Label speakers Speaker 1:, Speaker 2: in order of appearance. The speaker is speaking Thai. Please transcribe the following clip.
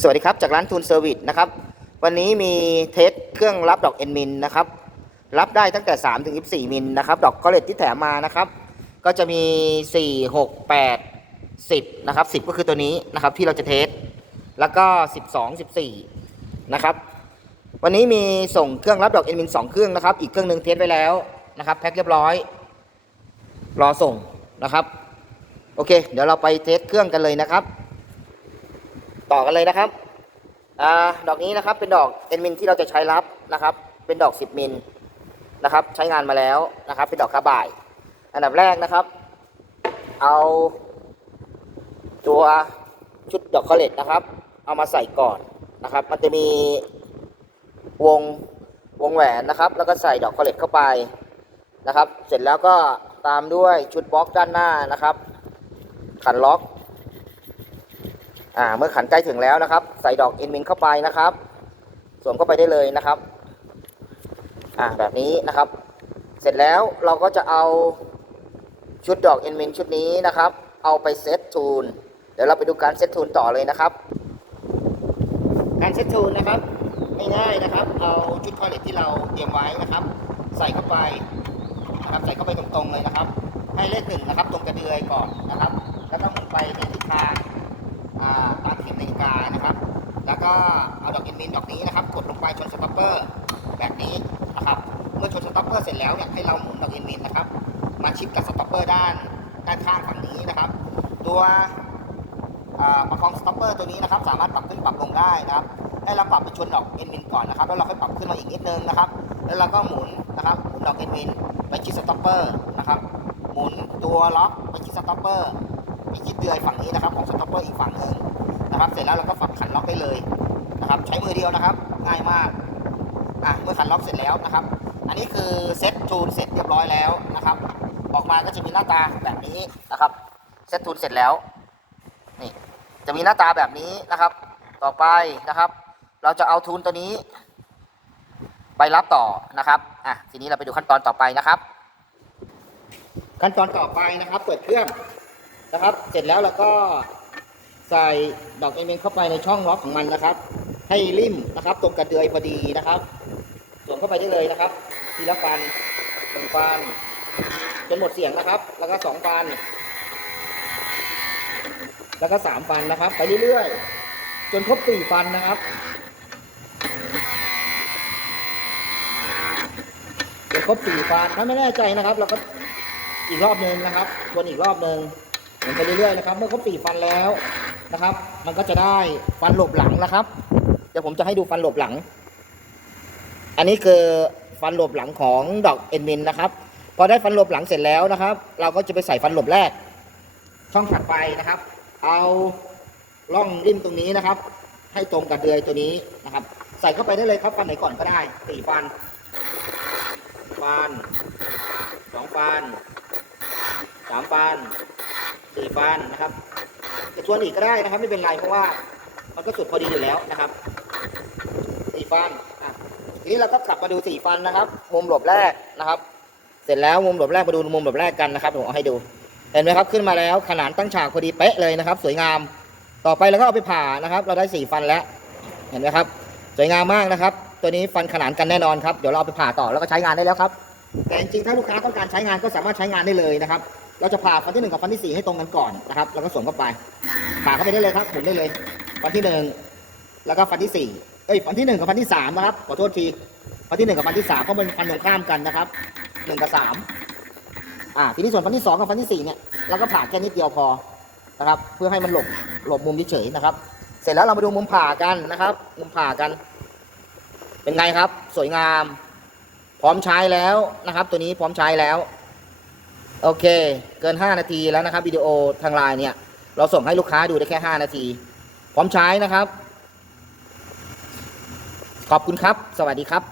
Speaker 1: สวัสดีครับ จากร้านทูนเซอร์วิสนะครับ วันนี้มีเทสเครื่องรับดอกเอ็นมินนะครับ รับได้ตั้งแต่ 3 ถึง 24 มิลนะครับ ดอกกอเลตที่แถมมานะครับ ก็จะมี 4 6 8 10 นะครับ 10 ก็คือตัวนี้นะครับที่เราจะเทส แล้วก็ 12 14 นะครับ วันนี้มีส่งเครื่องรับดอกเอ็นมิน2เครื่องนะครับ อีกเครื่องหนึ่งเทสไว้แล้วนะครับ แพ็คเรียบร้อย รอส่งนะครับ โอเค เดี๋ยวเราไปเทสเครื่องกันเลยนะครับ ต่อกันเลยนะครับอดอกนี้นะครับเป็นดอกเอ็นมินที่เราจะใช้รับนะครับ เป็นดอก 10 มิลนะครับใช้งานมาแล้วนะครับ เป็นดอกคาบ่าย อันดับแรกนะครับ เอาตัวชุดดอกคอเลตนะครับ เอามาใส่ก่อนนะครับ มันจะมีวงวงแหวนนะครับ แล้วก็ใส่ดอกคอเลตเข้าไปนะครับ เสร็จแล้วก็ตามด้วยชุดบล็อกด้านหน้านะครับ ขันล็อก อ่าเมื่อขันใกล้ถึงแล้วนะครับ ใส่ดอกเอ็นมินเข้าไปนะครับ สวมเข้าไปได้เลยนะครับอ่าแบบนี้นะครับ เสร็จแล้วเราก็จะเอาชุดดอกเอ็นมินชุดนี้นะครับ เอาไปเซตทูนเดี๋ยวเราไปดูการเซตทูนต่อเลยนะครับ การเซตทูนนะครับง่ายๆนะครับ เอาชุดคอเลตที่เราเตรียมไว้นะครับ ใส่เข้าไปนะครับใส่เข้าไปตรงๆเลยนะครับ ให้เลขหนึ่งนะครับ ตรงกระเดือยก่อนนะครับ แล้วก็หมุนไปในทิศทาง ตามเข็มนาฬิกานะครับ แล้วก็เอาดอกเอ็นมินดอกนี้นะครับ กดลงไปชนสต็อปเปอร์แบบนี้นะครับ เมื่อชนสต็อปเปอร์เสร็จแล้วเนี่ยให้เราหมุนดอกเอ็นมินนะครับ มาชิดกับสต็อปเปอร์ด้านด้านข้างฝั่งนี้นะครับ ตัวประคองสต็อปเปอร์ตัวนี้นะครับ สามารถปรับขึ้นปรับลงได้นะครับให้เราปรับไปชนดอกเอ็นมินก่อนนะครับ แล้วเราค่อยปรับขึ้นมาอีกนิดนึงนะครับ แล้วเราก็หมุนนะครับ หมุนดอกเอ็นมินไปชิดสต็อปเปอร์นะครับ หมุนตัวล็อกไปชิดสต็อปเปอร์ อีกชิดเดือยฝั่งนี้นะครับ ของสต็อปเปอร์อีกฝั่งหนึ่งนะครับ เสร็จแล้วเราก็ฝักขันล็อกได้เลยนะครับ ใช้มือเดียวนะครับ ง่ายมากอะเมื่อขันล็อกเสร็จแล้วนะครับ อันนี้คือเซ็ตทูนเสร็จเรียบร้อยแล้วนะครับ ออกมาก็จะมีหน้าตาแบบนี้นะครับ เซ็ตทูนเสร็จแล้วนี่จะมีหน้าตาแบบนี้นะครับ ต่อไปนะครับ เราจะเอาทูนตัวนี้ ไปรับต่อนะครับอะทีนี้เราไปดูขั้นตอนต่อไปนะครับ ขั้นตอนต่อไปนะครับ เปิดเครื่อง นะครับ เสร็จแล้วเราก็ใส่ดอกเอเมนเข้าไปในช่องล็อกของมันนะครับ ให้ริมนะครับตรงกระเดือยพอดีนะครับสวมเข้าไปได้เลยนะครับ ทีละฟันหนึ่งฟันจนหมดเสียงนะครับ แล้วก็สองฟัน แล้วก็สามฟันนะครับ ไปเรื่อยๆ จนครบสี่ฟันนะครับ จนครบสี่ฟัน ถ้าไม่แน่ใจนะครับ เราก็อีกรอบหนึ่งนะครับวนอีกรอบหนึ่ง หมุนไปเรื่อยๆนะครับเมื่อครบสี่ฟันแล้วนะครับ มันก็จะได้ฟันหลบหลังนะครับ เดี๋ยวผมจะให้ดูฟันหลบหลัง อันนี้คือฟันหลบหลังของดอกเอ็นมินนะครับพอได้ฟันหลบหลังเสร็จแล้วนะครับ เราก็จะไปใส่ฟันหลบแรก ช่องถัดไปนะครับ เอาล่องริมตรงนี้นะครับ ให้ตรงกับเดือยตัวนี้นะครับ ใส่เข้าไปได้เลยครับฟันไหนก่อนก็ได้สี่ฟันฟันสองฟันสามฟัน สี่ฟันนะครับจะชวนอีกก็ได้นะครับ ไม่เป็นไรเพราะว่า มันก็สุดพอดีอยู่แล้วนะครับสี่ฟันอะทีนี้เราก็กลับมาดูสี่ฟันนะครับ มุมหลบแรกนะครับ เสร็จแล้วมุมหลบแรกมาดูมุมหลบแรกกันนะครับผมเอาให้ดูเห็นไหมครับขึ้นมาแล้วขนานตั้งฉากพอดีเป๊ะเลยนะครับ สวยงามต่อไปเราก็เอาไปผ่านะครับ เราได้สี่ฟันแล้วเห็นไหมครับ สวยงามมากนะครับ ตัวนี้ฟันขนานกันแน่นอนครับเดี๋ยวเราเอาไปผ่าต่อแล้วก็ใช้งานได้แล้วครับ แต่จริงๆถ้าลูกค้าต้องการใช้งานก็สามารถใช้งานได้เลยนะครับ เราจะผ่าฟันที่หนึ่งกับฟันที่สี่ให้ตรงกันก่อนนะครับ แล้วก็สวมเข้าไป ผ่าเข้าไปได้เลยครับหมุนได้เลย ฟันที่หนึ่งแล้วก็ฟันที่สี่เอ้ยฟันที่หนึ่งกับฟันที่สามนะครับขอโทษทีฟันที่หนึ่งกับฟันที่สามเพราะมันฟันตรงข้ามกันนะครับหนึ่งกับสามอ่าทีนี้ส่วนฟันที่สองกับฟันที่สี่เนี่ยเราก็ผ่าแค่นิดเดียวพอนะครับ เพื่อให้มันหลบหลบมุมเฉยๆนะครับ เสร็จแล้วเรามาดูมุมผ่ากันนะครับ มุมผ่ากัน เป็นไงครับ สวยงาม พร้อมใช้แล้วนะครับ ตัวนี้พร้อมใช้แล้ว โอเค เกิน 5 นาทีแล้วนะครับวิดีโอทางไลน์เนี่ย เราส่งให้ลูกค้าดูได้แค่ 5 นาที พร้อมใช้นะครับ ขอบคุณครับ สวัสดีครับ